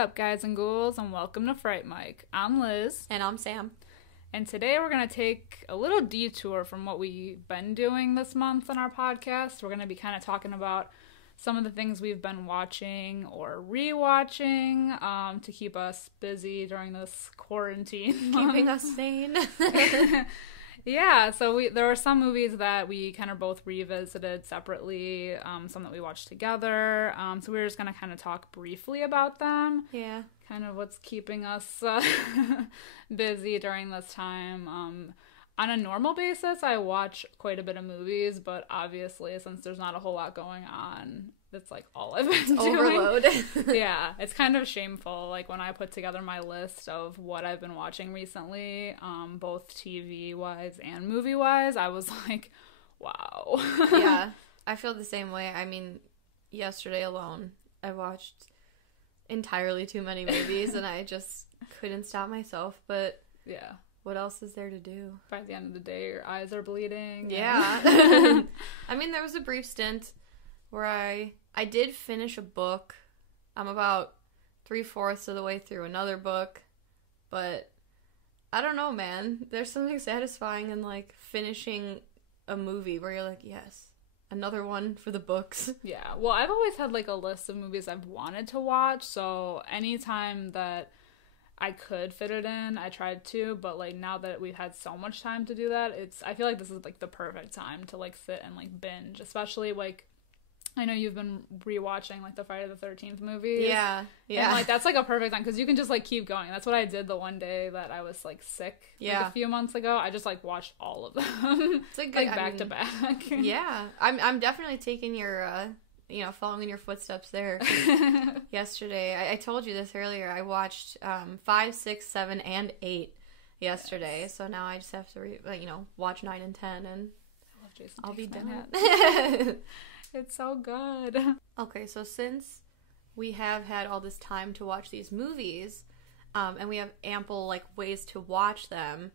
up, guys and ghouls, and welcome to Fright Mic. I'm Liz. And I'm Sam. And today we're going to take a little detour from what we've been doing this month on our podcast. We're going to be kind of talking about some of the things we've been watching or rewatching to keep us busy during this quarantine. Keeping us sane. Yeah, so there were some movies that we kind of both revisited separately, some that we watched together, so we were just going to kind of talk briefly about them. Yeah. Kind of what's keeping us busy during this time. On a normal basis, I watch quite a bit of movies, but obviously, since there's not a whole lot going on, that's like all I've been doing. Overload. Yeah, it's kind of shameful. Like when I put together my list of what I've been watching recently, both TV-wise and movie-wise, I was like, wow. Yeah, I feel the same way. I mean, yesterday alone, I watched entirely too many movies, and I just couldn't stop myself, but yeah. What else is there to do? By the end of the day, your eyes are bleeding. Yeah. I mean, there was a brief stint where I did finish a book. I'm about 3/4 of the way through another book, but I don't know, man. There's something satisfying in, like, finishing a movie where you're like, yes, another one for the books. Yeah. Well, I've always had, like, a list of movies I've wanted to watch, so anytime that I could fit it in, I tried to, but, like, now that we've had so much time to do that, I feel like this is, like, the perfect time to, like, sit and, like, binge, especially, like, I know you've been rewatching, like, the Friday the 13th movies. Yeah. And, like, that's, like, a perfect time, because you can just, like, keep going. That's what I did the one day that I was, like, sick, like, a few months ago. I just, like, watched all of them. It's a good, like, back to back. Yeah. I'm definitely taking your, following in your footsteps there. Yesterday, I told you this earlier, I watched 5, 6, 7, and 8 yesterday, yes. So now I just have to, watch 9 and 10, and I love Jason I'll be done. It's so good. Okay, so since we have had all this time to watch these movies, and we have ample, like, ways to watch them,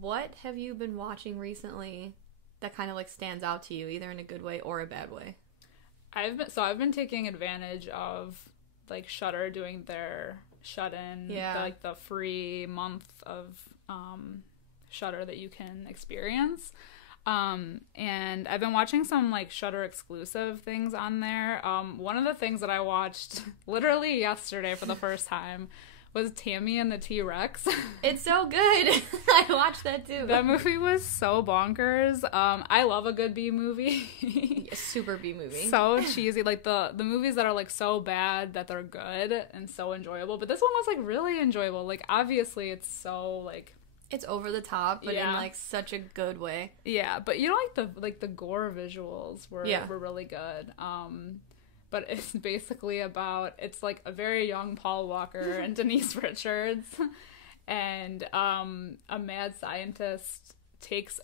what have you been watching recently that kind of, like, stands out to you, either in a good way or a bad way? I've been taking advantage of, like, Shudder doing their shut-in, the free month of Shudder that you can experience. And I've been watching some, like, Shudder exclusive things on there. One of the things that I watched literally yesterday for the first time was Tammy and the T-Rex. It's so good. I watched that too. That movie was so bonkers. I love a good B movie. Super B movie. So cheesy. Like the movies that are, like, so bad that they're good and so enjoyable. But this one was, like, really enjoyable. Like, obviously it's so, like, it's over the top, but in, like, such a good way. Yeah, but you know, like the gore visuals were really good. But it's basically about, it's, like, a very young Paul Walker and Denise Richards, and a mad scientist takes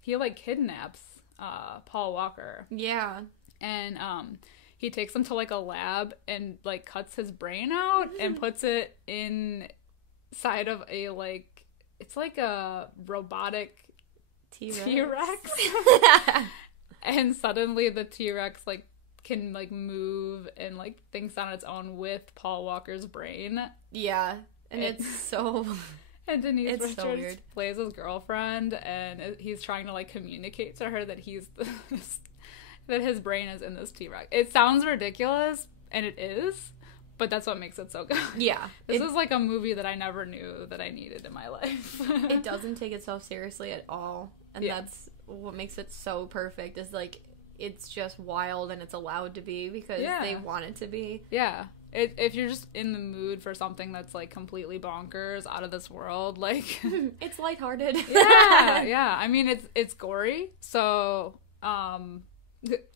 he, like, kidnaps Paul Walker. Yeah. And he takes him to, like, a lab and, like, cuts his brain out and puts it inside of a, like, it's like a robotic T-Rex. And suddenly the T-Rex, like, can, like, move and, like, thinks on its own with Paul Walker's brain. Yeah. And it's so... And Denise Richards so weird. Plays his girlfriend, and he's trying to, like, communicate to her that that his brain is in this T-Rex. It sounds ridiculous, and it is, but that's what makes it so good. Yeah. This is, like, a movie that I never knew that I needed in my life. It doesn't take itself seriously at all, and that's what makes it so perfect, is, like, it's just wild, and it's allowed to be because they want it to be. Yeah. If you're just in the mood for something that's, like, completely bonkers, out of this world, like... It's lighthearted. Yeah. I mean, it's gory, so,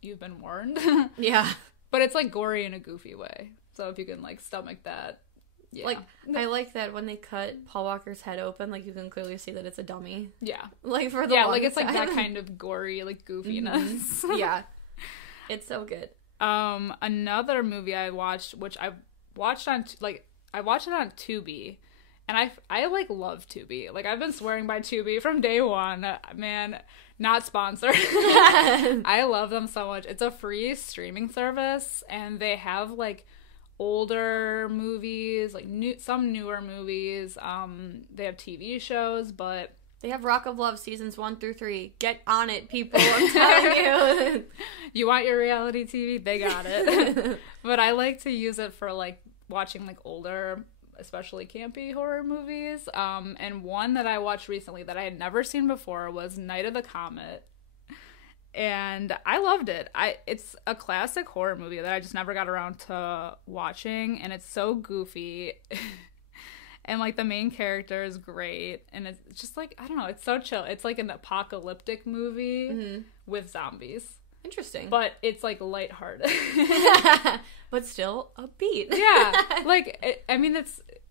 you've been warned. Yeah. But it's, like, gory in a goofy way. So if you can, like, stomach that, yeah. Like, I like that when they cut Paul Walker's head open, like, you can clearly see that it's a dummy. Yeah. Like, for the long like, it's, time. like, that kind of gory, like, goofiness. Mm-hmm. Yeah. It's so good. Another movie I watched, which I watched on, I watched it on Tubi, and I like, love Tubi. Like, I've been swearing by Tubi from day one. Man, not sponsored. I love them so much. It's a free streaming service, and they have, like, older movies, like some newer movies. They have TV shows, but they have Rock of Love seasons 1 through 3. Get on it, people. I'm telling you. You want your reality TV? They got it. But I like to use it for like watching like older, especially campy horror movies. And one that I watched recently that I had never seen before was Night of the Comet. And I loved it. It's a classic horror movie that I just never got around to watching, and it's so goofy. And like the main character is great, and it's just like, I don't know, it's so chill. It's like an apocalyptic movie with zombies. Interesting. But it's like lighthearted. But still upbeat. Yeah. Like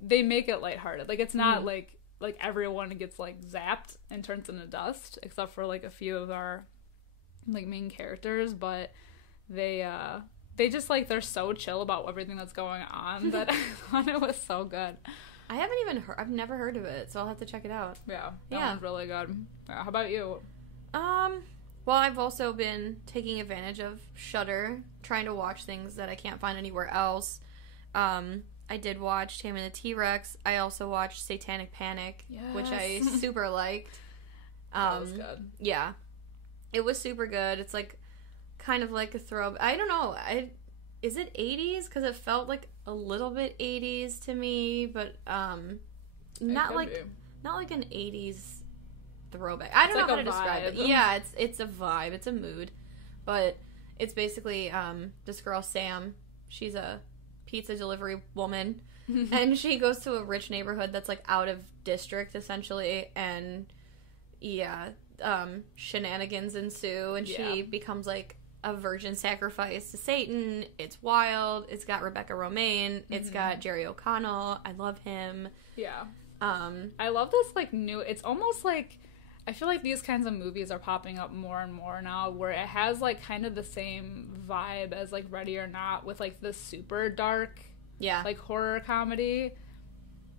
they make it lighthearted. Like it's not like everyone gets like zapped and turns into dust, except for like a few of our like main characters, but they just like, they're so chill about everything that's going on that I thought it was so good. I've never heard of it, so I'll have to check it out. Yeah, that one's really good. Yeah, how about you? Well, I've also been taking advantage of Shudder, trying to watch things that I can't find anywhere else. I did watch Taming the T-Rex. I also watched Satanic Panic, which I super liked. That was good. Yeah. It was super good. It's like kind of like a throwback. I don't know. Is it 80s? Because it felt like a little bit 80s to me, but not like an 80s throwback. I don't know how to describe it. Yeah, it's a vibe. It's a mood. But it's basically this girl Sam. She's a pizza delivery woman, and she goes to a rich neighborhood that's like out of district essentially, and shenanigans ensue, and she becomes like a virgin sacrifice to Satan. It's wild. It's got Rebecca Romaine. It's got Jerry O'Connell. I love him. Yeah. I love this like new, it's almost like, I feel like these kinds of movies are popping up more and more now, where it has like kind of the same vibe as like Ready or Not, with like the super dark like horror comedy,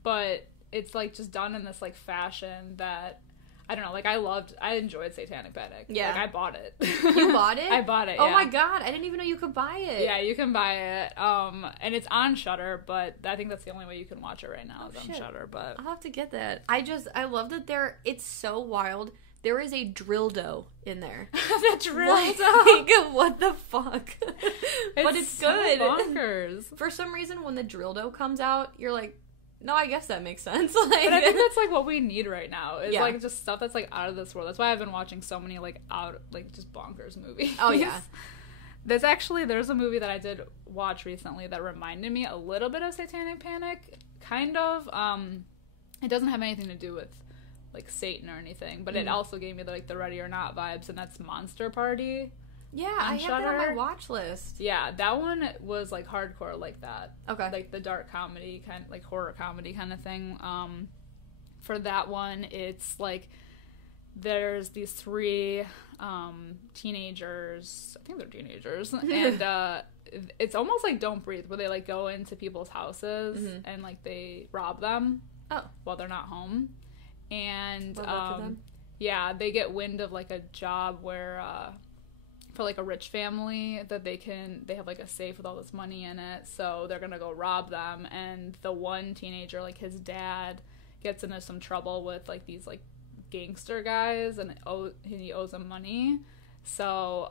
but it's like just done in this like fashion that, I don't know, like I enjoyed Satanic Panic. Yeah. Like I bought it. You bought it? I bought it, Oh my god, I didn't even know you could buy it. Yeah, you can buy it. And it's on Shudder, but I think that's the only way you can watch it right now is on Shudder, but I'll have to get that. I love that it's so wild. There is a dildo in there. The dildo? Like, what the fuck? But it's so good. Bonkers. For some reason, when the dildo comes out, you're like, no, I guess that makes sense. But I think that's like what we need right now. Is like just stuff that's like out of this world. That's why I've been watching so many like just bonkers movies. Oh yeah. There's a movie that I did watch recently that reminded me a little bit of Satanic Panic. Kind of. It doesn't have anything to do with like Satan or anything, but it also gave me the Ready or Not vibes, and that's Monster Party. Yeah, I have that on my watch list. Yeah, that one was like hardcore like that. Okay. Like the dark comedy kind, like horror comedy kind of thing. For that one, it's like there's these 3 teenagers. I think they're teenagers, and it's almost like Don't Breathe, where they like go into people's houses and like they rob them while they're not home. And yeah, they get wind of like a job where for like a rich family that they have like a safe with all this money in it, so they're gonna go rob them. And the one teenager, like his dad gets into some trouble with like these like gangster guys, and he owes them money, so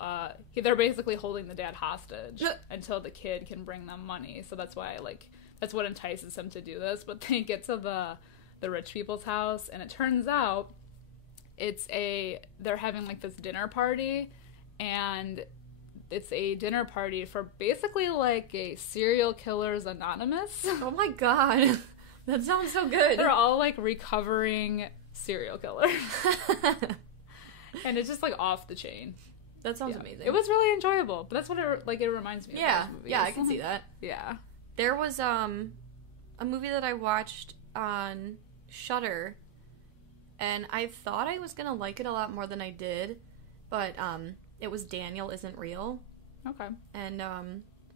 they're basically holding the dad hostage until the kid can bring them money. So that's why that's what entices him to do this. But they get to the rich people's house, and it turns out they're having like this dinner party, and it's a dinner party for basically like a serial killers anonymous. Oh my god. That sounds so good. They're all like recovering serial killers. And it's just like off the chain. That sounds amazing. It was really enjoyable, but that's what it reminds me of those movies. Yeah, I can see that. Yeah. There was a movie that I watched on Shudder, and I thought I was gonna like it a lot more than I did, but it was Daniel Isn't Real. Okay. And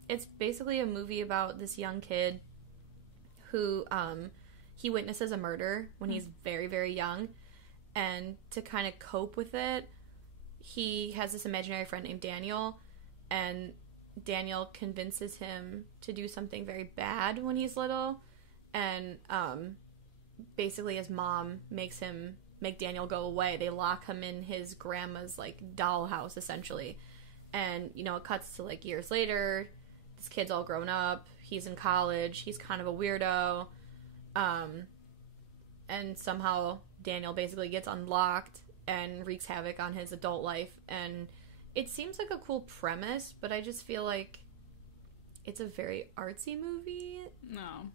it's basically a movie about this young kid who he witnesses a murder when he's very, very young, and to kind of cope with it, he has this imaginary friend named Daniel, and Daniel convinces him to do something very bad when he's little, and basically his mom makes him make Daniel go away. They lock him in his grandma's like dollhouse essentially, and you know, it cuts to like years later. This kid's all grown up. He's in college. He's kind of a weirdo, and somehow Daniel basically gets unlocked and wreaks havoc on his adult life. And it seems like a cool premise, but I just feel like it's a very artsy movie. No.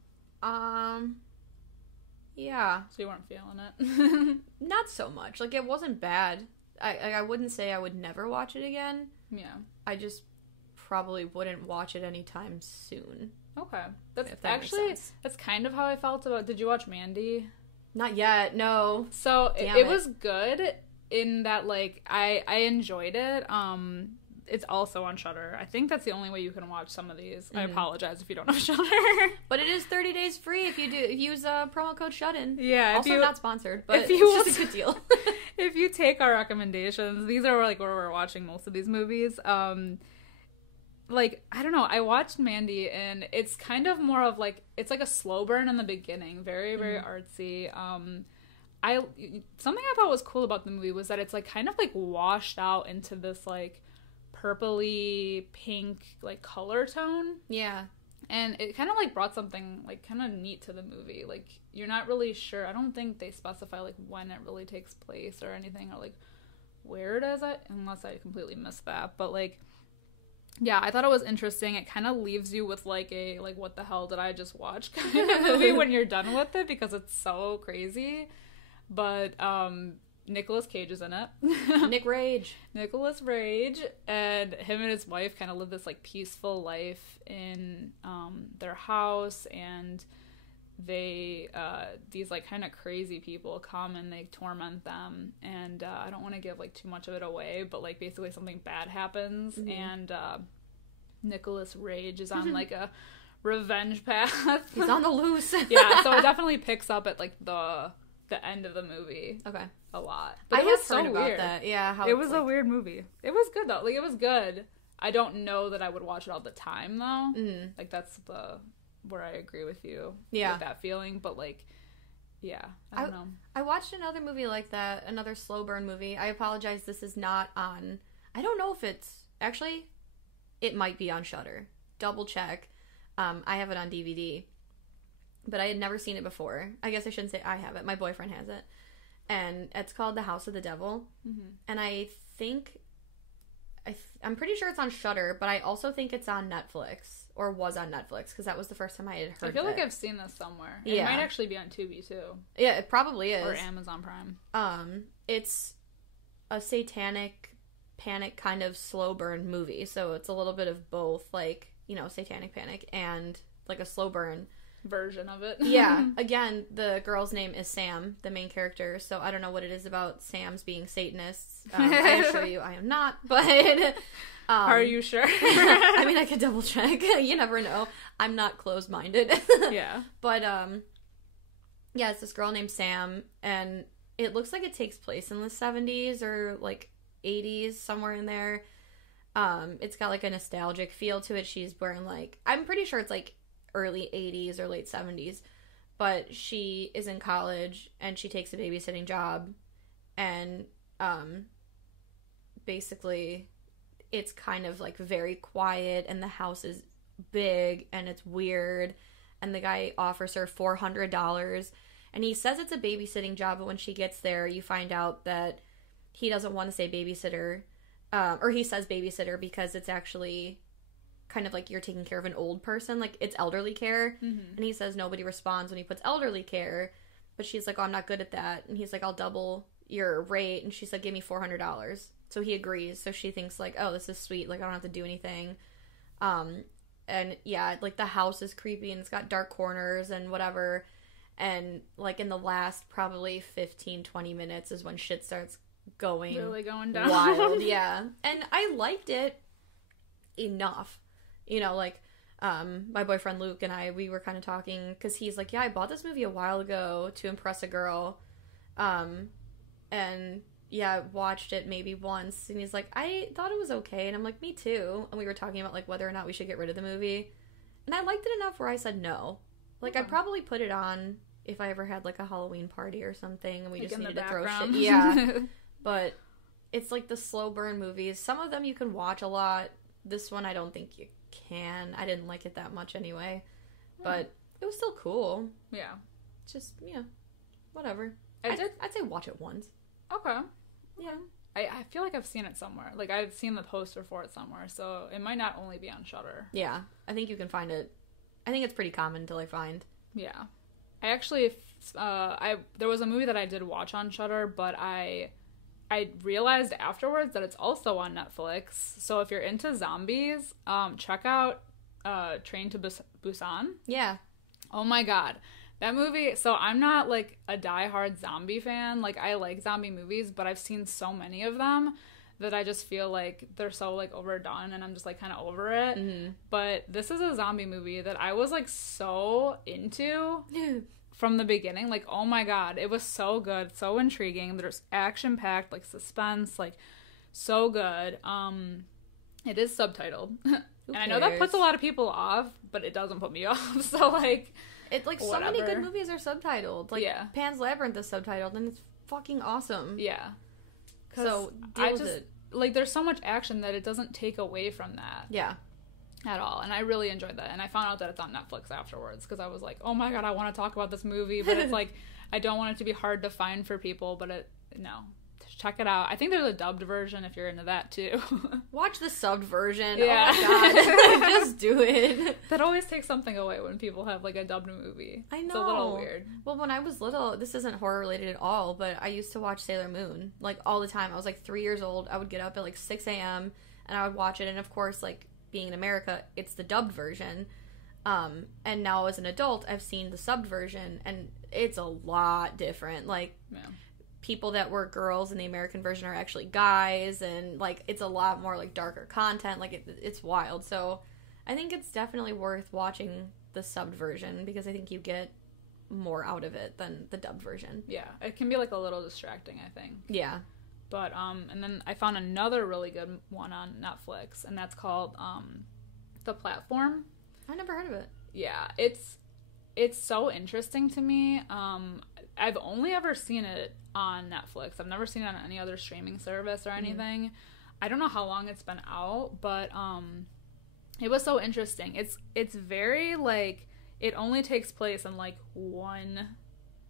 Yeah. So you weren't feeling it? Not so much. Like, it wasn't bad. I wouldn't say I would never watch it again. Yeah. I just probably wouldn't watch it anytime soon. Okay. That's kind of how I felt about... Did you watch Mandy? Not yet, no. So it was good in that, like, I enjoyed it. It's also on Shudder. I think that's the only way you can watch some of these. I apologize if you don't have Shudder. But it is 30 days free if you use promo code SHUTIN. Yeah. Also not sponsored, but it's just a good deal. If you take our recommendations, these are like where we're watching most of these movies. Like, I don't know, I watched Mandy, and it's kind of more of like, it's like a slow burn in the beginning. Very, very artsy. Something I thought was cool about the movie was that it's like kind of like washed out into this like purpley pink like color tone. Yeah. And it kind of like brought something like kind of neat to the movie. Like, you're not really sure. I don't think they specify like when it really takes place or anything, or like where it is at, unless I completely missed that. But like, yeah, I thought it was interesting. It kind of leaves you with like a like, what the hell did I just watch kind of movie when you're done with it, because it's so crazy. But Nicolas Cage is in it. Nicolas Rage, and him and his wife kind of live this like peaceful life in their house, and they these like kind of crazy people come and they torment them, and I don't want to give like too much of it away, but like basically something bad happens, and Nicolas Rage is on like a revenge path. He's on the loose. Yeah, so it definitely picks up at like the end of the movie. Okay. A lot. But it was so weird about that. Yeah, how it was like a weird movie. It was good though. Like, it was good. I don't know that I would watch it all the time though. Like, that's where I agree with you. Yeah. With that feeling, but like, yeah, I don't know. I watched another movie like that, another slow burn movie. I apologize, this is not on, I don't know if it's, actually, it might be on Shudder. Double check. I have it on DVD. But I had never seen it before. I guess I shouldn't say I have it. My boyfriend has it. And it's called The House of the Devil. And I think... I'm pretty sure it's on Shudder, but I also think it's on Netflix. Or was on Netflix, because that was the first time I had heard of it. I feel like I've seen this somewhere. It might actually be on Tubi, too. Yeah, it probably is. Or Amazon Prime. It's a Satanic Panic kind of slow burn movie. So it's a little bit of both, like, you know, Satanic Panic and, like, a slow burn version of it. Yeah. Again, the girl's name is Sam, the main character, so I don't know what it is about Sams being Satanists. I assure you I am not, but... Are you sure? I mean, I could double check. You never know. I'm not closed-minded. Yeah. But, yeah, it's this girl named Sam, and it looks like it takes place in the 70s or, like, 80s, somewhere in there. It's got, like, a nostalgic feel to it. She's wearing, like... I'm pretty sure it's, like, early 80s or late 70s, but she is in college and she takes a babysitting job, and basically it's kind of like very quiet, and the house is big and it's weird, and the guy offers her $400, and he says it's a babysitting job, but when she gets there you find out that he doesn't want to say babysitter, or he says babysitter because it's actually kind of like you're taking care of an old person, like it's elderly care. And he says nobody responds when he puts elderly care, but she's like, oh, I'm not good at that, and he's like, I'll double your rate, and she's like, give me $400. So he agrees. So she thinks like, oh, this is sweet, like I don't have to do anything. And yeah, like the house is creepy and it's got dark corners and whatever, and like in the last probably 15-20 minutes is when shit starts going really going down wild. Yeah. And I liked it enough. You know, like, my boyfriend Luke and we were kind of talking, because he's like, yeah, I bought this movie a while ago to impress a girl, and watched it maybe once, and he's like, I thought it was okay, and I'm like, me too. And we were talking about, like, whether or not we should get rid of the movie, and I liked it enough where I said no. Like, I'd probably put it on if I ever had, like, a Halloween party or something, and we like just needed to throw shit. Yeah. But it's, like, the slow burn movies. Some of them you can watch a lot. This one I don't think you can. I didn't like it that much anyway. But it was still cool. Yeah. Just, whatever. I'd say watch it once. Okay. Yeah. I feel like I've seen it somewhere. Like, I've seen the poster for it somewhere, so it might not only be on Shudder. Yeah. I think you can find it. I think it's pretty common to, like, find. Yeah. I actually, there was a movie that I did watch on Shudder, but I realized afterwards that it's also on Netflix. So if you're into zombies, check out Train to Busan. Yeah. Oh my god. That movie, so I'm not, like, a diehard zombie fan. Like, I like zombie movies, but I've seen so many of them that I just feel like they're so, like, overdone, and I'm just, like, kind of over it. Mm-hmm. But this is a zombie movie that I was, like, so into from the beginning. Like, oh my god, it was so good, so intriguing. There's action-packed, like, suspense, like, so good. It is subtitled. And I know that puts a lot of people off, but it doesn't put me off. So, like... It's like so many good movies are subtitled. Like, Pan's Labyrinth is subtitled, and it's fucking awesome. Yeah. So, deal with it. Like, there's so much action that it doesn't take away from that. Yeah. At all. And I really enjoyed that. And I found out that it's on Netflix afterwards, because I was like, oh my god, I want to talk about this movie, but it's like, I don't want it to be hard to find for people, but no. Check it out. I think there's a dubbed version if you're into that too. Watch the subbed version. Yeah. Oh my god. Just do it. That always takes something away when people have, like, a dubbed movie. I know. It's a little weird. Well, when I was little, this isn't horror related at all, but I used to watch Sailor Moon, like, all the time. I was, like, 3 years old. I would get up at, like, 6 a.m. and I would watch it. And, of course, like, being in America, it's the dubbed version. And now as an adult, I've seen the subbed version, and it's a lot different. Like... Yeah. People that were girls in the American version are actually guys, and, like, it's a lot more, like, darker content. Like, it's wild. So I think it's definitely worth watching the subbed version, because I think you get more out of it than the dubbed version. Yeah, it can be, like, a little distracting, I think. Yeah. But and then I found another really good one on Netflix, and that's called The Platform. I never heard of it. Yeah, it's so interesting to me. I've only ever seen it on Netflix. I've never seen it on any other streaming service or anything. Mm-hmm. I don't know how long it's been out, but it was so interesting. It's very, like, it only takes place in, like, one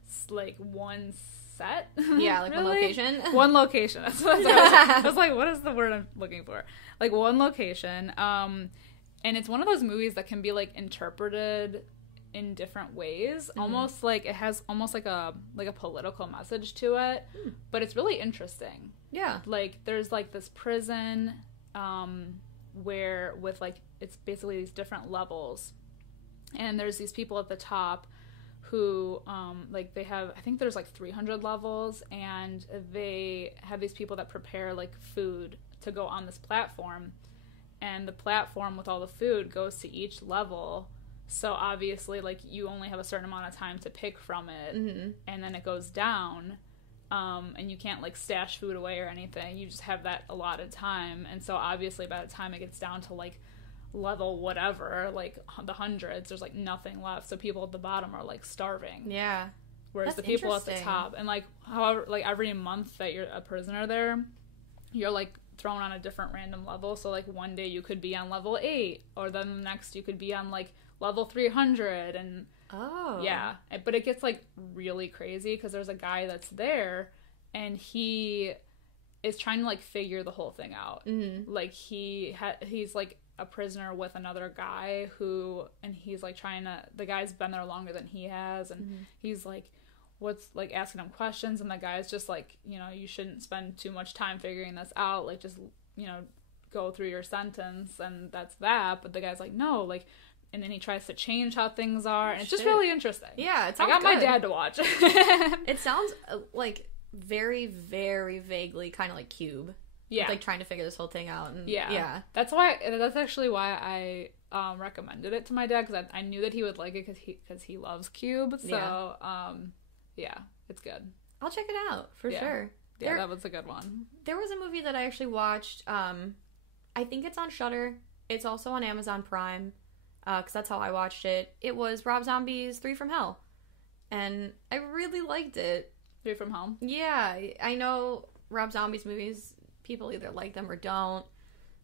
set. Yeah, like, really? One location. One location. That's what I was like, what is the word I'm looking for? Like, one location. And it's one of those movies that can be, like, interpreted in different ways. Mm-hmm. Almost like it has almost like a political message to it. But it's really interesting. Yeah. Like, there's, like, this prison where with, like, it's basically these different levels, and there's these people at the top who like, they have, I think there's, like, 300 levels, and they have these people that prepare, like, food to go on this platform, and the platform with all the food goes to each level. So obviously, like, you only have a certain amount of time to pick from it, mm-hmm. and then it goes down, and you can't, like, stash food away or anything. You just have that allotted time, and so obviously by the time it gets down to, like, level whatever, like, the hundreds, there's, like, nothing left. So people at the bottom are, like, starving. Yeah. Whereas the people at the top, and, like, however, like, every month that you're a prisoner there, you're, like, thrown on a different random level. So, like, one day you could be on level 8, or then the next you could be on, like, level 300, and yeah, but it gets, like, really crazy, because there's a guy that's there, and he is trying to, like, figure the whole thing out. Mm-hmm. Like, he's like a prisoner with another guy and he's, like, the guy's been there longer than he has, and mm-hmm. he's like, what's, like, asking him questions, and the guy's just like, you shouldn't spend too much time figuring this out, like, just, go through your sentence, and that's that. But the guy's like, no, like, and then he tries to change how things are, and it's just really interesting. Yeah, it sounds I got good. my dad to watch. It sounds like very, very vaguely kind of like Cube. Yeah, with, like, trying to figure this whole thing out. And, yeah. That's actually why I recommended it to my dad, because I knew that he would like it, because he loves Cube. So yeah, it's good. I'll check it out for sure. Yeah, that was a good one. There was a movie that I actually watched. I think it's on Shudder. It's also on Amazon Prime, because that's how I watched it. It was Rob Zombie's 3 from Hell, and I really liked it. 3 from Hell? Yeah, I know Rob Zombie's movies, people either like them or don't.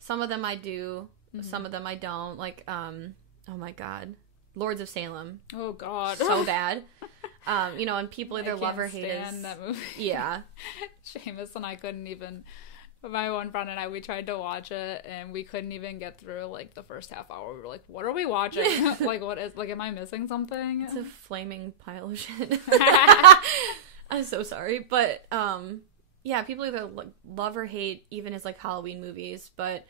Some of them I do, some of them I don't. Like, oh my god, Lords of Salem. Oh god. So bad. And people either love or hate it. That movie. Yeah. Seamus and I couldn't even... My one friend and I, we tried to watch it, and we couldn't even get through, like, the first half hour. We were like, what are we watching? Like, what is... Like, am I missing something? It's a flaming pile of shit. I'm so sorry. But, yeah, people either love or hate even as, like, Halloween movies. But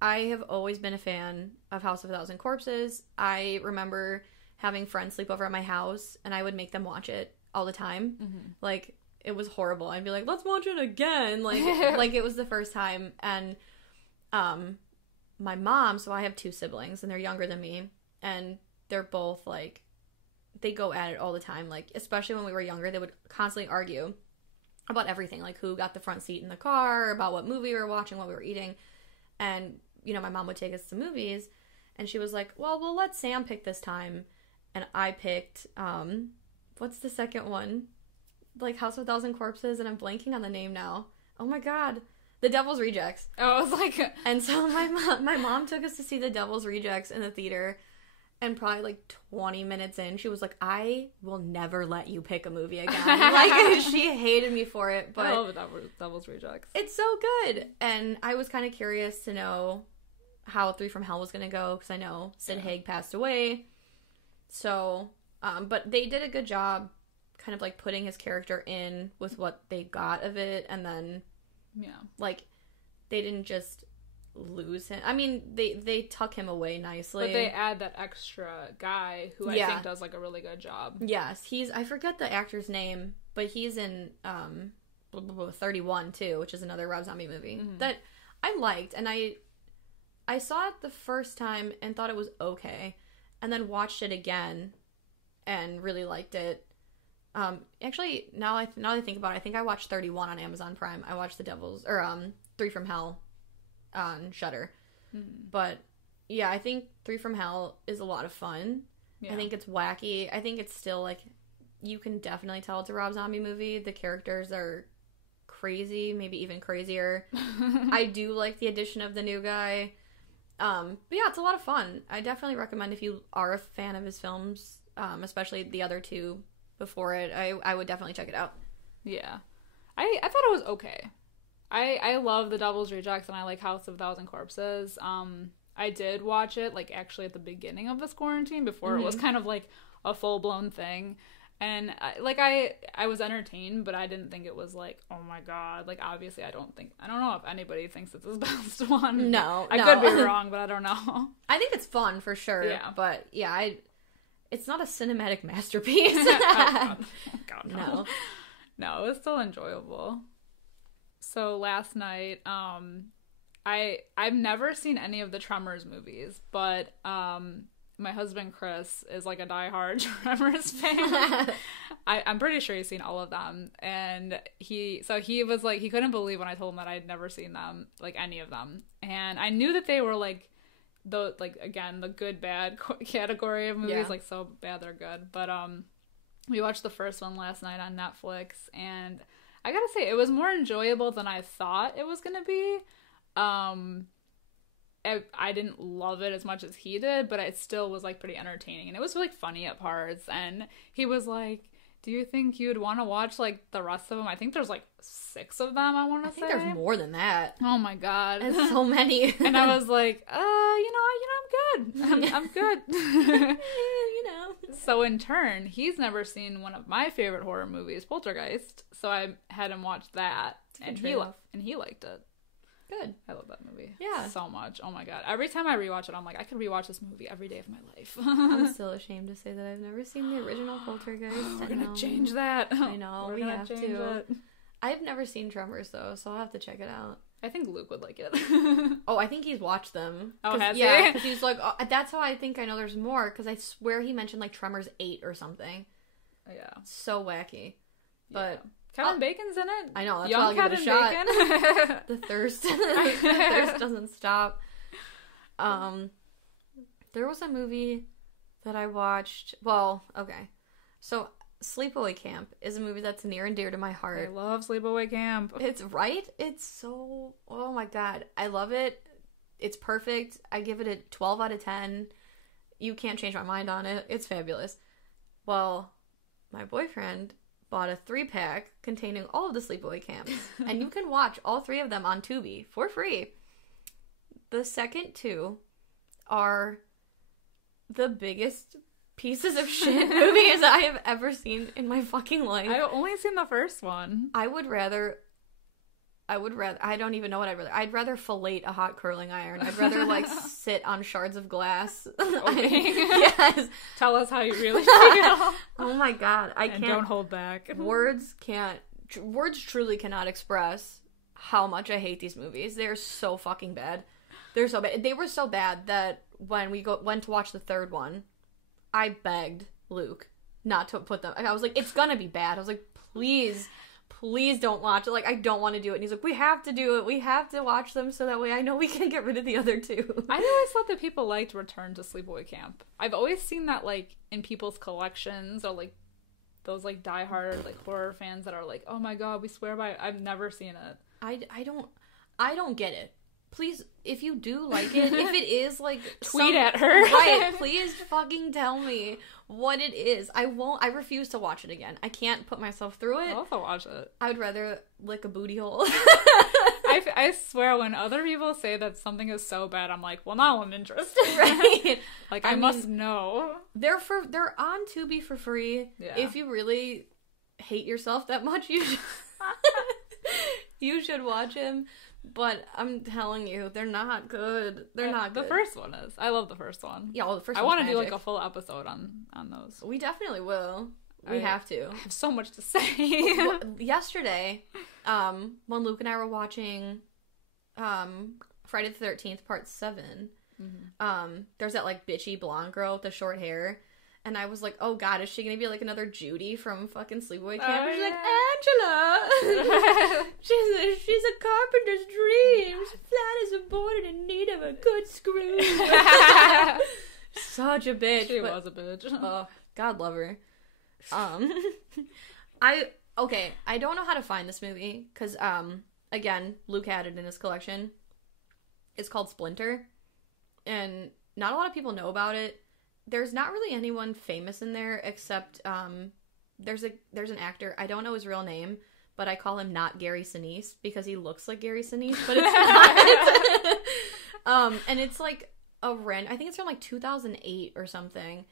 I have always been a fan of House of a Thousand Corpses. I remember having friends sleep over at my house, and I would make them watch it all the time. Like... It was horrible. I'd be like, let's watch it again. Like it was the first time. And my mom, so I have 2 siblings, and they're younger than me. And they're both, like, they go at it all the time. Like, especially when we were younger, they would constantly argue about everything. Like, who got the front seat in the car, about what movie we were watching, what we were eating. And, my mom would take us to movies. And she was like, well, we'll let Sam pick this time. And I picked, what's the second one? Like House of a Thousand Corpses, and I'm blanking on the name now. Oh my god. The Devil's Rejects. Oh, I was like... And so my mom took us to see The Devil's Rejects in the theater, and probably like 20 minutes in, she was like, I will never let you pick a movie again. Like, she hated me for it, but... I love Devil's Rejects. It's so good. And I was kind of curious to know how 3 from Hell was going to go, because I know Sid Haig passed away. So, but they did a good job kind of like putting his character in with what they got of it, and then like they didn't just lose him. I mean, they tuck him away nicely, but they add that extra guy who I think does like a really good job. Yes, I forget the actor's name, but he's in 31 too, which is another Rob Zombie movie that I liked, and I saw it the first time and thought it was okay, and then watched it again and really liked it. Actually, now I think about it, I think I watched 31 on Amazon Prime. I watched 3 from Hell on Shudder. But yeah, I think 3 from Hell is a lot of fun. I think it's wacky. I think it's still like, you can definitely tell it's a Rob Zombie movie. The characters are crazy, maybe even crazier. I do like the addition of the new guy. But yeah, it's a lot of fun. I definitely recommend, if you are a fan of his films, especially the other 2 before it, I would definitely check it out. Yeah. I thought it was okay. I love The Devil's Rejects, and I like House of a Thousand Corpses. I did watch it, like, actually at the beginning of this quarantine, before it was kind of, like, a full-blown thing. And, I was entertained, but I didn't think it was, like, oh my god. Like, obviously, I don't know if anybody thinks it's his best one. No. I could be wrong, but I don't know. I think it's fun, for sure. Yeah. But, yeah, it's not a cinematic masterpiece. Oh, God, no. No, it was still enjoyable. So last night, I've never seen any of the Tremors movies, but my husband Chris is like a diehard Tremors fan. I'm pretty sure he's seen all of them, and he was like, he couldn't believe when I told him that I'd never seen them, like any of them, and I knew that they were like, again, the good bad category of movies, like so bad they're good. But we watched the first one last night on Netflix, and I gotta say, it was more enjoyable than I thought it was gonna be. I didn't love it as much as he did, but it still was like pretty entertaining, and it was like funny at parts. And he was like, do you think you'd want to watch like the rest of them? I think there's like 6 of them, I want to say. I think there's more than that. Oh my god. There's so many. And I was like, I'm good. I'm good. So in turn, he's never seen one of my favorite horror movies, Poltergeist. So I had him watch that, and he liked it. Good. I love that movie. Yeah. So much. Oh my god. Every time I rewatch it, I'm like, I could rewatch this movie every day of my life. I'm still ashamed to say that I've never seen the original Poltergeist. We're gonna change that. I know. We have to. I've never seen Tremors, though, so I'll have to check it out. I think Luke would like it. Oh, I think he's watched them. Oh, has he? Yeah, because he's like, that's how I think I know there's more, because I swear he mentioned like Tremors 8 or something. Yeah. So wacky. But Kevin Bacon's in it. I know, that's Young why I'll give it a shot. Bacon. The thirst doesn't stop. There was a movie that I watched. Well, okay. So, Sleepaway Camp is a movie that's near and dear to my heart. I love Sleepaway Camp. It's right? It's so... Oh my god. I love it. It's perfect. I give it a 12 out of 10. You can't change my mind on it. It's fabulous. Well, my boyfriend bought a 3-pack containing all of the Sleepaway Camps. And you can watch all 3 of them on Tubi for free. The second 2 are the biggest pieces of shit movies I have ever seen in my fucking life. I've only seen the first one. I don't even know what I'd rather fillet a hot curling iron. I'd rather, like, sit on shards of glass. Yes. Tell us how you really feel. Oh my god. I can't. And don't hold back. Words truly cannot express how much I hate these movies. They're so fucking bad. They're so bad. They were so bad that when we went to watch the third one, I begged Luke not to put them. I was like, it's gonna be bad. I was like, please don't watch it. Like, I don't want to do it. And he's like, we have to do it. We have to watch them so that way I know we can get rid of the other 2. I always thought that people liked Return to Sleepaway Camp. I've always seen that, like, in people's collections or, like, those, like, diehard, like, horror fans that are like, oh my god, we swear by it. I've never seen it. I don't get it. Please, if you do like it, if it is, like... Tweet at her. Right, please fucking tell me what it is. I refuse to watch it again. I can't put myself through it. I'll also watch it. I would rather lick a booty hole. I swear, when other people say that something is so bad, I'm like, well, now I'm interested. Right? Like, I must know. They're on Tubi for free. Yeah. If you really hate yourself that much, you should watch him. But I'm telling you, they're not good. They're not good. The first one is. I love the first one. Yeah, well, the first one. I want to do like a full episode on those. We definitely will. We have to. I have so much to say. Yesterday, when Luke and I were watching Friday the 13th Part 7, there's that like bitchy blonde girl with the short hair. And I was like, oh god, is she gonna be like another Judy from fucking Sleepaway Camp? She's like, Angela! she's a carpenter's dream. Flat as a board and in need of a good screw. Such a bitch. She was a bitch. Oh, God love her. I don't know how to find this movie, because, again, Luke had it in his collection. It's called Splinter, and not a lot of people know about it. There's not really anyone famous in there except there's an actor. I don't know his real name, but I call him not Gary Sinise because he looks like Gary Sinise, but it's not. And it's like I think it's from like 2008 or something.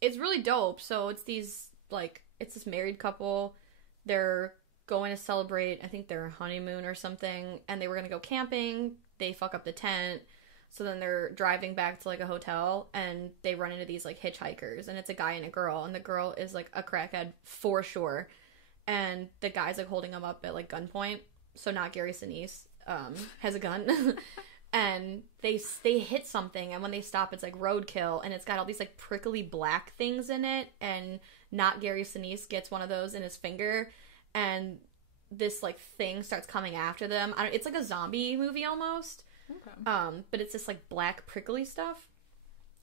It's really dope. So it's this married couple. They're going to celebrate, I think their honeymoon or something, and they were gonna go camping. They fuck up the tent. So then they're driving back to, like, a hotel, and they run into these, like, hitchhikers, and it's a guy and a girl, and the girl is, like, a crackhead for sure, and the guy's, like, holding him up at, like, gunpoint, so not Gary Sinise, has a gun, and they hit something, and when they stop, it's, like, roadkill, and it's got all these, like, prickly black things in it, and not Gary Sinise gets one of those in his finger, and this, like, thing starts coming after them. It's, like, a zombie movie, almost. Okay. But it's this, like, black prickly stuff.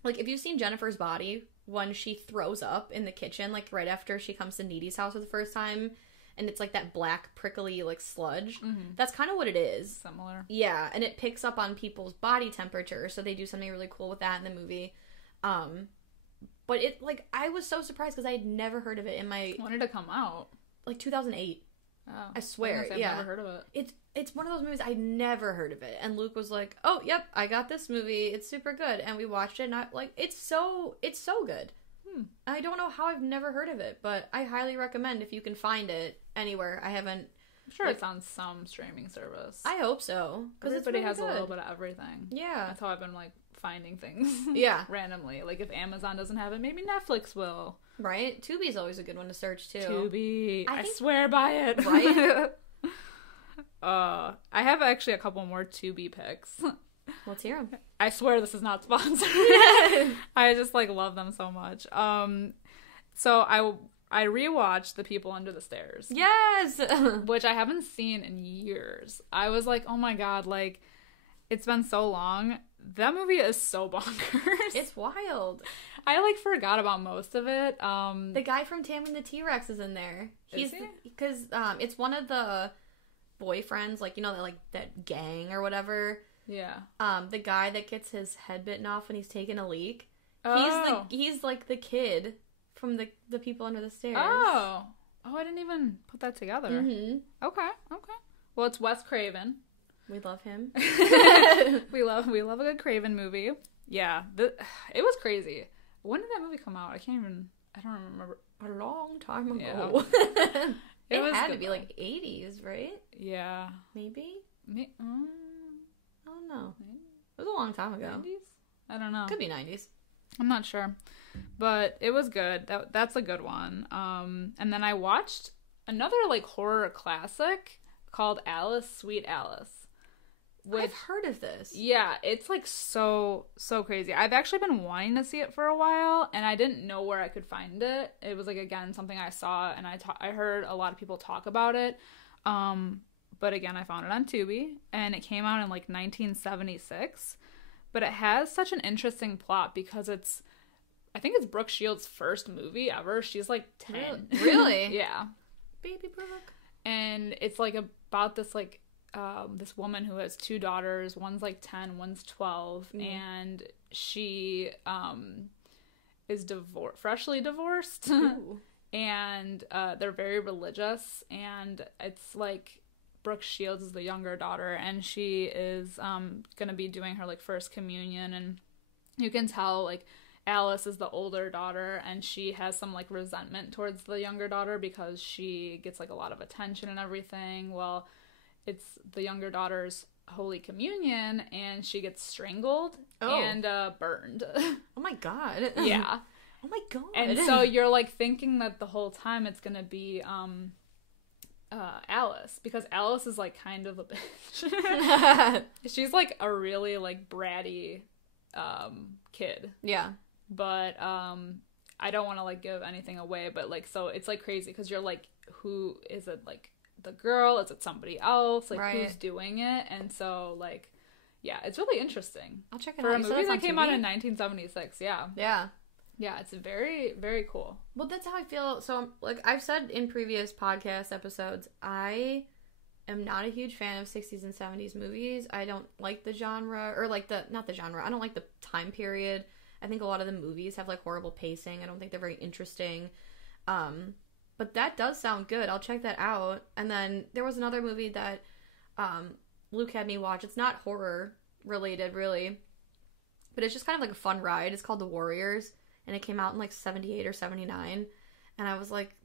Like, if you've seen Jennifer's Body, when she throws up in the kitchen, like, right after she comes to Needy's house for the first time, and it's, like, that black prickly, like, sludge, that's kind of what it is. Similar. Yeah, and it picks up on people's body temperature, so they do something really cool with that in the movie. But it, like, I was so surprised because I had never heard of it in my... When did it come out? Like, 2008. Oh. I swear, I've never heard of it. It's one of those movies I'd never heard of it, and Luke was like, "Oh, yep, I got this movie. It's super good." And we watched it, and it's so good. I don't know how I've never heard of it, but I highly recommend if you can find it anywhere. I'm sure it's on some streaming service. I hope so, because everybody has a little bit of everything. Yeah, that's how I've been like finding things. Yeah, randomly. Like if Amazon doesn't have it, maybe Netflix will. Right? Tubi's always a good one to search too. Tubi, I swear by it. Right? I have actually a couple more Tubi picks. Let's hear them. I swear this is not sponsored. I just like love them so much. So I rewatched The People Under the Stairs. Yes! Which I haven't seen in years. I was like, oh my god, like, it's been so long. That movie is so bonkers. It's wild. I, like, forgot about most of it. The guy from Taming the T-Rex is in there. Because it's one of the boyfriends, like, you know, like, that gang or whatever. Yeah. The guy that gets his head bitten off when he's taking a leak. Oh. He's like the kid from the People Under the Stairs. Oh, I didn't even put that together. Mm-hmm. Okay. Well, it's Wes Craven. We love him. we love a good Craven movie. Yeah, it was crazy. When did that movie come out? I don't remember. A long time ago. Yeah. it had to be like 80s, right? Yeah. Maybe? I don't know. It was a long time ago. 90s? I don't know. Could be 90s. I'm not sure. But it was good. That's a good one. And then I watched another like horror classic called Alice, Sweet Alice. I've heard of this. Yeah, it's like so crazy. I've actually been wanting to see it for a while, and I didn't know where I could find it. It was like, again, something I saw, and I heard a lot of people talk about it. But again, I found it on Tubi, and it came out in like 1976. But it has such an interesting plot because I think it's Brooke Shields' first movie ever. She's like 10. Really? Yeah. Baby Brooke. And it's like about this like this woman who has two daughters. One's like 10, one's 12, and she is freshly divorced. And they're very religious, and it's like Brooke Shields is the younger daughter, and she is gonna be doing her like first communion, and you can tell like Alice is the older daughter, and she has some like resentment towards the younger daughter because she gets like a lot of attention and everything. Well, it's the younger daughter's Holy Communion, and she gets strangled and burned. Oh my god. Yeah. Oh my god. And so you're like thinking that the whole time it's gonna be Alice, because Alice is like kind of a bitch. She's like a really like bratty kid. Yeah. But I don't want to like give anything away, but like, so it's like crazy because you're like, who is it? Like the girl? Is it somebody else? Like right. Who's doing it? And so like, yeah, it's really interesting. I'll check it for out. a movie that came out in 1976. Yeah. Yeah, it's very, very cool. Well, that's how I feel. So, like I've said in previous podcast episodes, I am not a huge fan of 60s and 70s movies. I don't like the genre, or like not the genre. I don't like the time period. I think a lot of the movies have like horrible pacing. I don't think they're very interesting. But that does sound good. I'll check that out. And then there was another movie that Luke had me watch. It's not horror related, really, but it's just kind of like a fun ride. It's called The Warriors. And it came out in like 78 or 79. And I was like,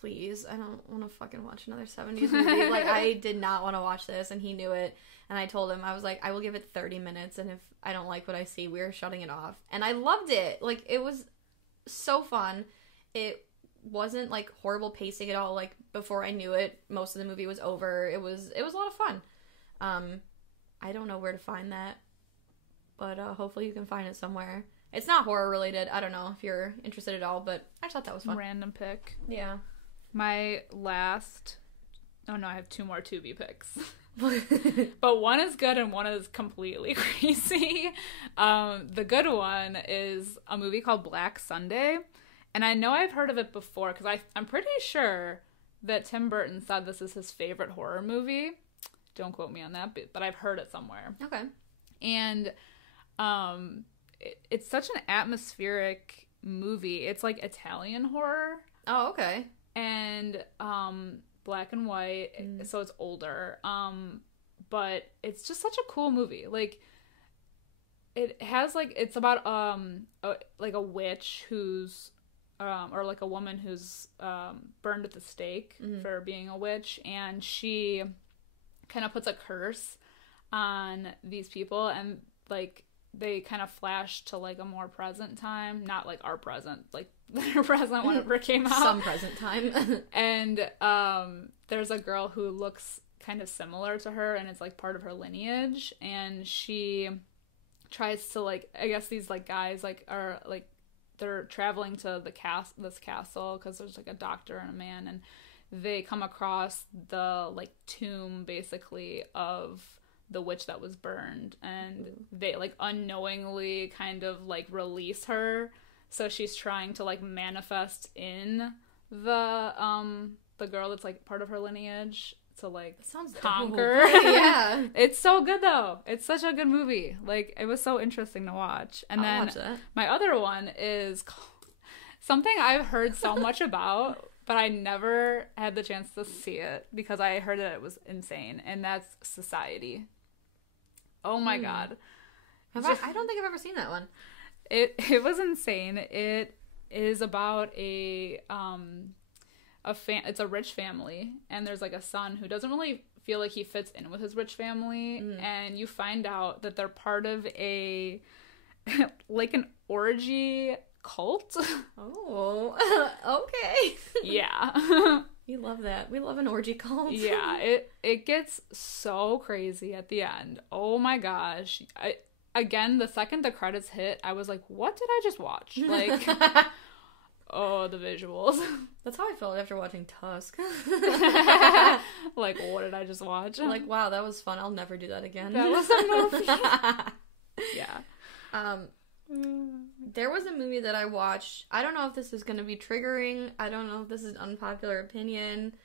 please, I don't want to fucking watch another 70s movie. Like, I did not want to watch this, and he knew it. And I told him, I was like, I will give it 30 minutes, and if I don't like what I see, we're shutting it off. And I loved it. Like, it was so fun. It wasn't like horrible pacing at all. Like, before I knew it, most of the movie was over. It was a lot of fun. I don't know where to find that, but hopefully you can find it somewhere. It's not horror related. I don't know if you're interested at all, but I just thought that was fun. Random pick. Yeah. My last... Oh no, I have two more Tubi picks. But one is good and one is completely crazy. The good one is a movie called Black Sunday. And I know I've heard of it before because I'm pretty sure that Tim Burton said this is his favorite horror movie. Don't quote me on that, but I've heard it somewhere. Okay. And it's such an atmospheric movie. It's like Italian horror. Oh, okay. And black and white, so it's older. But it's just such a cool movie. Like, it has like, it's about like a witch who's or like a woman who's burned at the stake for being a witch, and she kind of puts a curse on these people, and like they kind of flash to like a more present time, not like our present, like their present whenever it came out. Some present time. And there's a girl who looks kind of similar to her, and it's like part of her lineage, and she tries to like, I guess these like guys like are like they're traveling to this castle because there's like a doctor and a man, and they come across the like tomb basically of the witch that was burned, and they like unknowingly kind of like release her, so she's trying to like manifest in the girl that's like part of her lineage to like conquer. Yeah. It's so good though. It's such a good movie. Like, it was so interesting to watch. And I'll then watch that. My other one is something I've heard so much about, but I never had the chance to see it because I heard that it was insane, and that's Society. Oh my god. I don't think I've ever seen that one. It was insane. It is about it's a rich family, and there's like a son who doesn't really feel like he fits in with his rich family, and you find out that they're part of a like an orgy cult. Oh, okay. Yeah. We love that. We love an orgy cult. Yeah, it gets so crazy at the end. Oh my gosh. Again, the second the credits hit, I was like, what did I just watch? Like, oh, the visuals. That's how I felt after watching Tusk. Like, what did I just watch? Like, wow, that was fun. I'll never do that again. That was a movie. Yeah. There was a movie that I watched. I don't know if this is going to be triggering. I don't know if this is an unpopular opinion.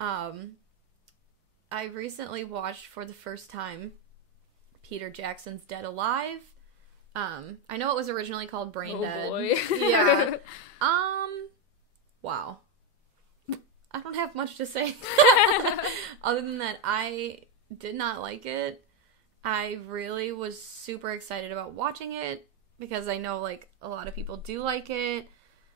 I recently watched for the first time Peter Jackson's Dead Alive. I know it was originally called Brain Dead. Boy. Yeah. Wow. I don't have much to say. Other than that, I did not like it. I really was super excited about watching it because I know, like, a lot of people do like it.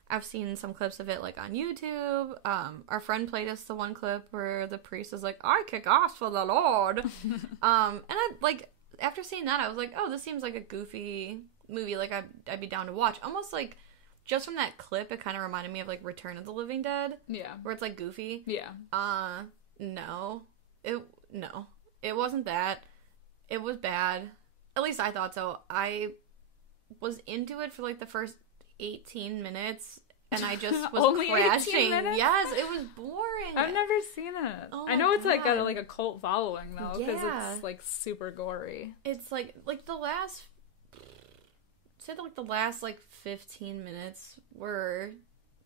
I've seen some clips of it, like, on YouTube. Our friend played us the one clip where the priest is like, I kick ass for the Lord. And I, like, after seeing that, I was like, oh, this seems like a goofy movie. Like, I'd be down to watch. Almost, like, just from that clip, it kind of reminded me of, like, Return of the Living Dead. Yeah. Where it's, like, goofy. Yeah. No. It wasn't that. It was bad. At least I thought so. I was into it for like the first 18 minutes and I just was Only crashing. 18 minutes? Yes, it was boring. I've never seen it. Oh I know it's like got God. like a cult following though, because Yeah. it's like super gory. It's like the last, the last like 15 minutes were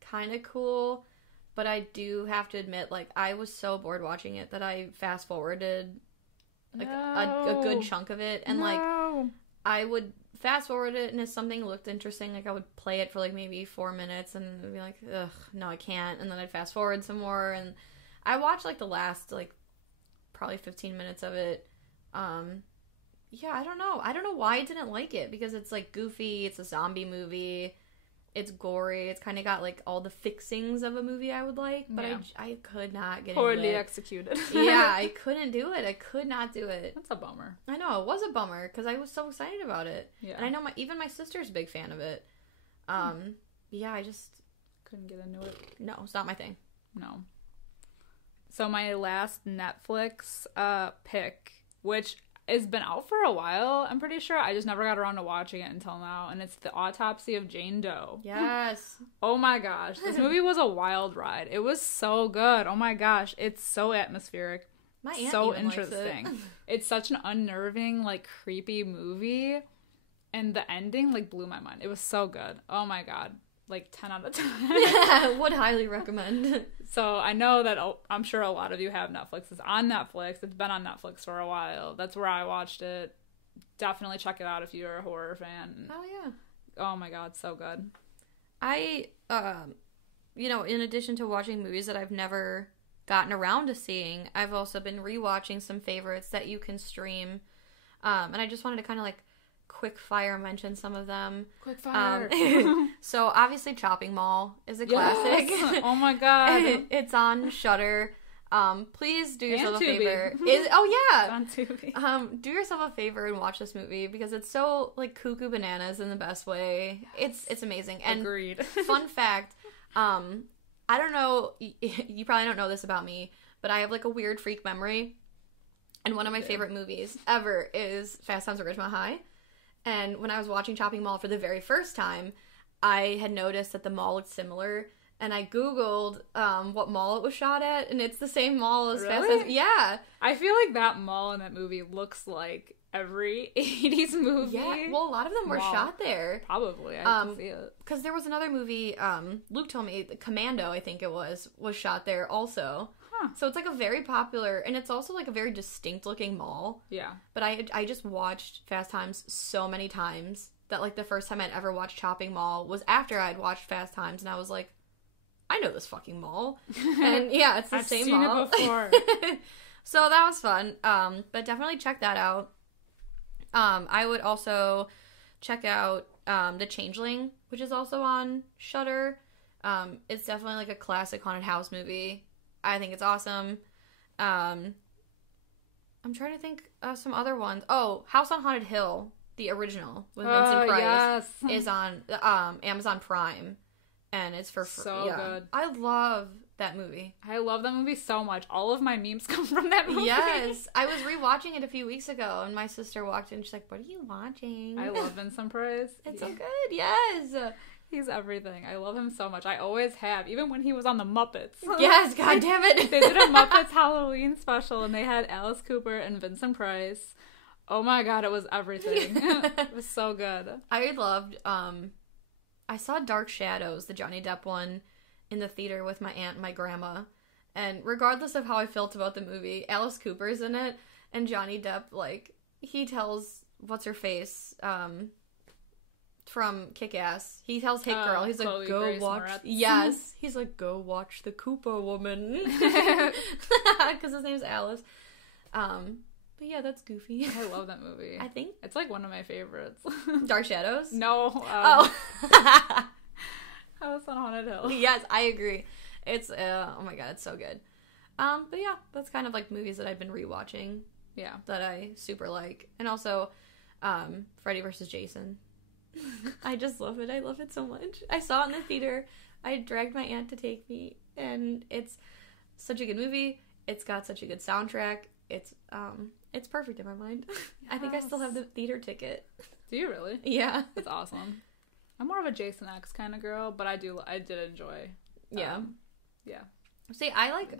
kind of cool, but I do have to admit, like, I was so bored watching it that I fast forwarded like a good chunk of it, and like I would fast forward it, and if something looked interesting, like I would play it for like maybe 4 minutes and be like, ugh, no, I can't, and then I'd fast forward some more, and I watched like the last like probably 15 minutes of it. Yeah, I don't know why I didn't like it, because it's like goofy, it's a zombie movie, it's gory, it's kind of got like all the fixings of a movie I would like, but yeah. I could not get Poorly into it. executed. Yeah, I couldn't do it. I could not do it. That's a bummer. I know, it was a bummer because I was so excited about it. Yeah. And I know even my sister's a big fan of it. Yeah, I just couldn't get into it. No, it's not my thing. No. So my last Netflix pick, which has been out for a while, I'm pretty sure. I just never got around to watching it until now, and it's The Autopsy of Jane Doe. Yes. Oh my gosh. This movie was a wild ride. It was so good. Oh my gosh. It's so atmospheric. My aunt so even interesting. Likes it. It's such an unnerving, like, creepy movie, and the ending, like, blew my mind. It was so good. Oh my god. Like, 10 out of 10. Yeah, would highly recommend. So I know that I'm sure a lot of you have Netflix. It's on Netflix. It's been on Netflix for a while. That's where I watched it. Definitely check it out if you're a horror fan. Oh, yeah. Oh, my God. So good. I, in addition to watching movies that I've never gotten around to seeing, I've also been rewatching some favorites that you can stream. And I just wanted to kind of, like, quick fire mention some of them. Quick fire. So obviously Chopping Mall is a classic. Oh my god. It's on Shudder. Please do yourself and a Tubi. favor. Yeah. On Tubi. Do yourself a favor and watch this movie because it's so like cuckoo bananas in the best way. Yes. It's amazing. And agreed. Fun fact, I don't know, you probably don't know this about me, but I have like a weird freak memory. And one of my favorite movies ever is Fast Times at Ridgemont High. And when I was watching Chopping Mall for the very first time, I had noticed that the mall looked similar, and I Googled what mall it was shot at, and it's the same mall as Fast as... Yeah. I feel like that mall in that movie looks like every 80s movie. Yeah, well, a lot of them were shot there. Probably, I can see it. Because there was another movie, Luke told me, Commando, I think it was shot there also. Huh. So it's like a very popular, and it's also like a very distinct looking mall. Yeah. But I just watched Fast Times so many times that like the first time I'd ever watched Chopping Mall was after I'd watched Fast Times, and I was like, I know this fucking mall. And yeah, it's the same mall. I've seen it before. So that was fun. But definitely check that out. I would also check out The Changeling, which is also on Shudder. It's definitely like a classic haunted house movie. I think it's awesome. I'm trying to think of some other ones. Oh, House on Haunted Hill, the original with Vincent Price, is on Amazon Prime, and it's for good. I love that movie. I love that movie so much. All of my memes come from that movie. Yes. I was rewatching it a few weeks ago, and my sister walked in, and she's like, what are you watching? I love Vincent Price. It's so good, yes. He's everything. I love him so much. I always have, even when he was on the Muppets. Yes, god damn it. They did a Muppets Halloween special, and they had Alice Cooper and Vincent Price. Oh my god, it was everything. It was so good. I loved, I saw Dark Shadows, the Johnny Depp one, in the theater with my aunt and my grandma. And regardless of how I felt about the movie, Alice Cooper's in it, and Johnny Depp, like, he tells, what's-her-face, from Kick-Ass. He tells Hit Girl, he's like, Chloe go Grace watch... Moretz. Yes. He's like, go watch the Cooper woman. Because his name's Alice. But yeah, that's goofy. I love that movie. I think. It's like one of my favorites. Dark Shadows? No. House on Haunted Hill. Yes, I agree. It's, oh my god, it's so good. But yeah, that's kind of like movies that I've been rewatching. Yeah. That I super like. And also, Freddy vs. Jason. I just love it. I love it so much. I saw it in the theater. I dragged my aunt to take me, and it's such a good movie. It's got such a good soundtrack. It's perfect in my mind. Yes. I think I still have the theater ticket. Do you really? Yeah. That's awesome. I'm more of a Jason X kind of girl, but I did enjoy. Yeah. Yeah. See, I like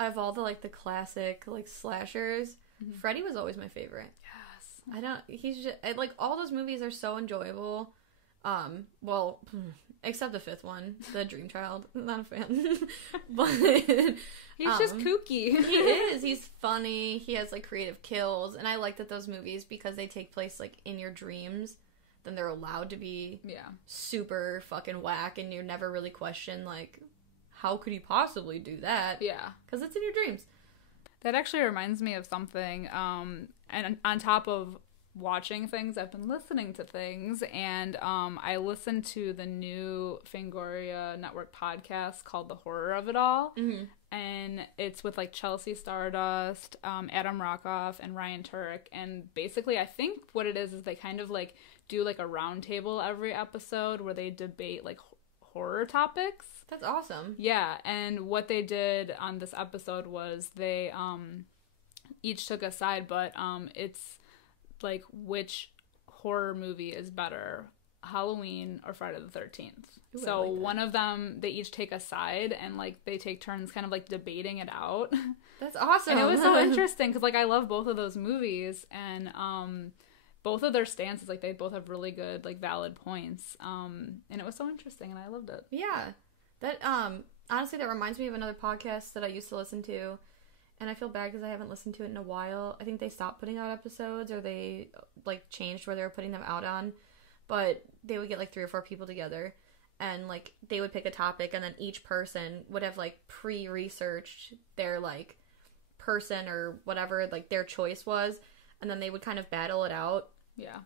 of all the like the classic like slashers, Freddy was always my favorite. He's just, like, all those movies are so enjoyable. Well, except the fifth one, The Dream Child. Not a fan. But he's just kooky. He is. He's funny. He has, like, creative kills. And I like that those movies, because they take place, like, in your dreams, then they're allowed to be super fucking whack, and you never really question, like, how could he possibly do that? Yeah. Because it's in your dreams. That actually reminds me of something, and on top of watching things, I've been listening to things, and I listened to the new Fangoria Network podcast called The Horror of It All, and it's with, like, Chelsea Stardust, Adam Rockoff, and Ryan Turek, and basically I think what it is they kind of, like, do, like, a round table every episode where they debate, like, horror topics. That's awesome. Yeah, and what they did on this episode was they each took a side, but it's like which horror movie is better, Halloween or Friday the 13th. Ooh, so like one of them, they each take a side, and like they take turns kind of like debating it out. That's awesome. And it was so interesting because like I love both of those movies, and both of their stances, like they both have really good like valid points, and it was so interesting, and I loved it. Yeah. That, honestly, that reminds me of another podcast that I used to listen to, and I feel bad because I haven't listened to it in a while. I think they stopped putting out episodes, or they, like, changed where they were putting them out on, but they would get, like, 3 or 4 people together, and, like, they would pick a topic, and then each person would have, like, pre-researched their, like, person or whatever, like, their choice was, and then they would kind of battle it out. Yeah.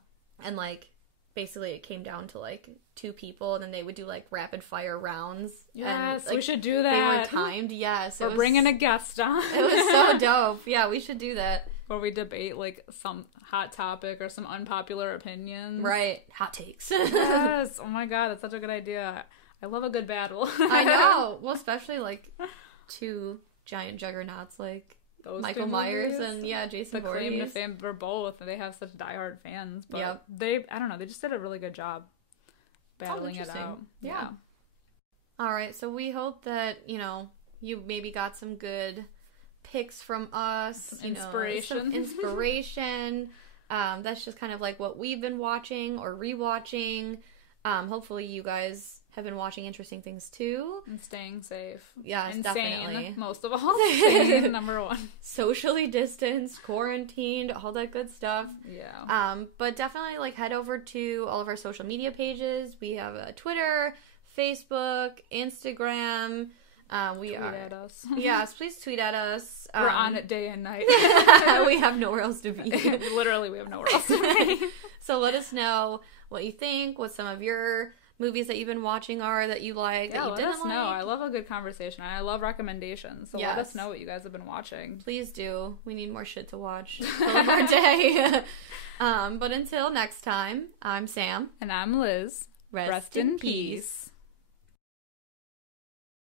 And, like, basically it came down to like 2 people, and then they would do like rapid fire rounds. Yes, and, like, we should do that. They were timed. Yes, or bringing a guest on. It was so dope. Yeah, we should do that. Where we debate like some hot topic or some unpopular opinions. Right, hot takes. Yes. Oh my god, that's such a good idea. I love a good battle. I know. Well, especially like 2 giant juggernauts like those Michael Myers and Jason Voorhees. The claim to fame for both, and they have such diehard fans. But they, I don't know, they just did a really good job. battling it out. Yeah. All right, so we hope that, you maybe got some good picks from us. Some inspiration. That's just kind of like what we've been watching or rewatching. Hopefully you guys have been watching interesting things too. And staying safe. Yes, definitely. Most of all. Staying number one. Socially distanced, quarantined, all that good stuff. Yeah. But definitely head over to all of our social media pages. We have a Twitter, Facebook, Instagram. Tweet at us. Yes, please tweet at us. We're on it day and night. We have nowhere else to be. Literally, we have nowhere else to be. So let us know what you think, what some of your movies that you've been watching are that you like, that you didn't like. Let us know. I love a good conversation. I love recommendations. So let us know what you guys have been watching. Please do. We need more shit to watch. Fill up our day. But until next time, I'm Sam. And I'm Liz. Rest in peace.